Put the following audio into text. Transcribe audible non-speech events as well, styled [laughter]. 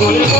Thank [laughs] you.